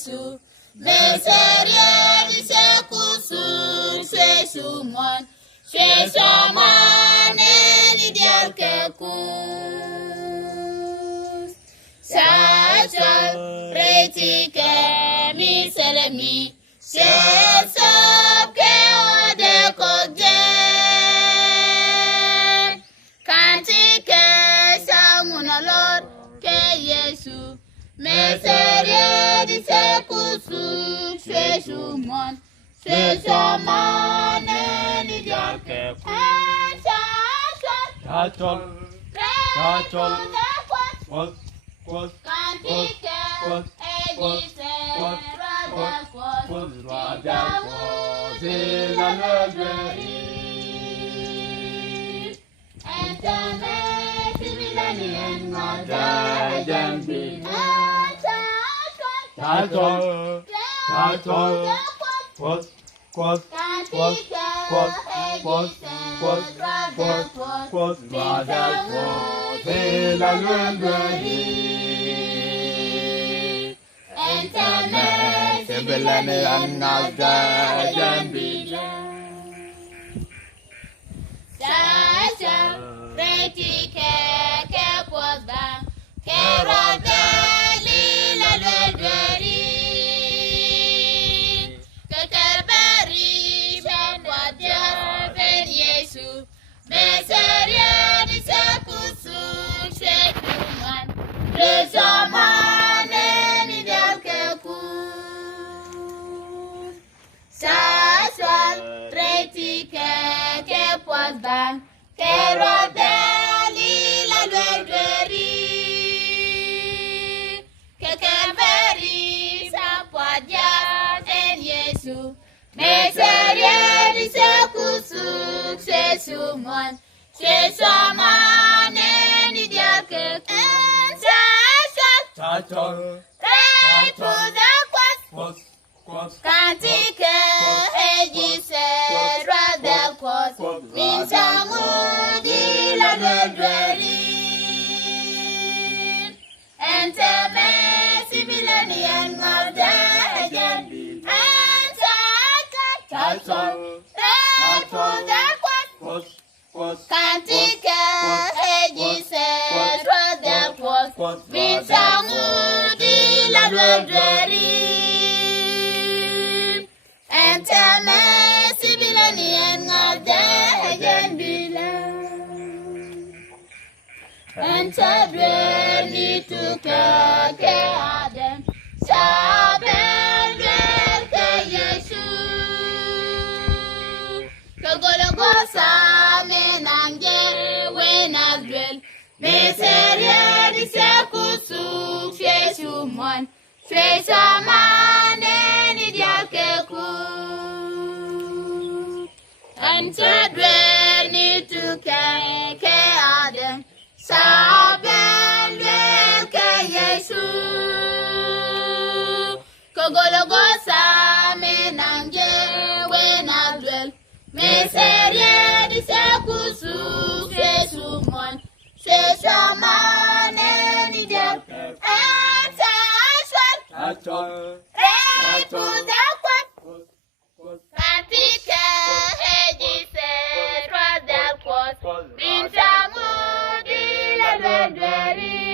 yecu, meserie di sekusu, yecu mon, yecu mane di dialkeku. Sachal retike mi selemi, sesop ke ode kogje. Kantike samuna Lord ke yecu, meserie di sekusu, yecu mon, yecu mane di dialkeku. Sachal, Kantike egise radakos ilanegeri entame sibilani engada jambi Kantike egise radakos minsamudi la ledweri entame sibilani engada jambi Kantike egise radakos minsamudi la ledweri entame sibilani engada jambi Entadweni tukake adem sabelwel ke yecu kagologosa menange wenadwel meserie di sekusu yecu mon yecu mane ni diakeku Entadweni tukake adem sabelwel ke yecu kogologosa menange wenadwel meserie di sekusu yecu mon yecu mane ni diakeku Kantike egise radakos minsamudi la ledweri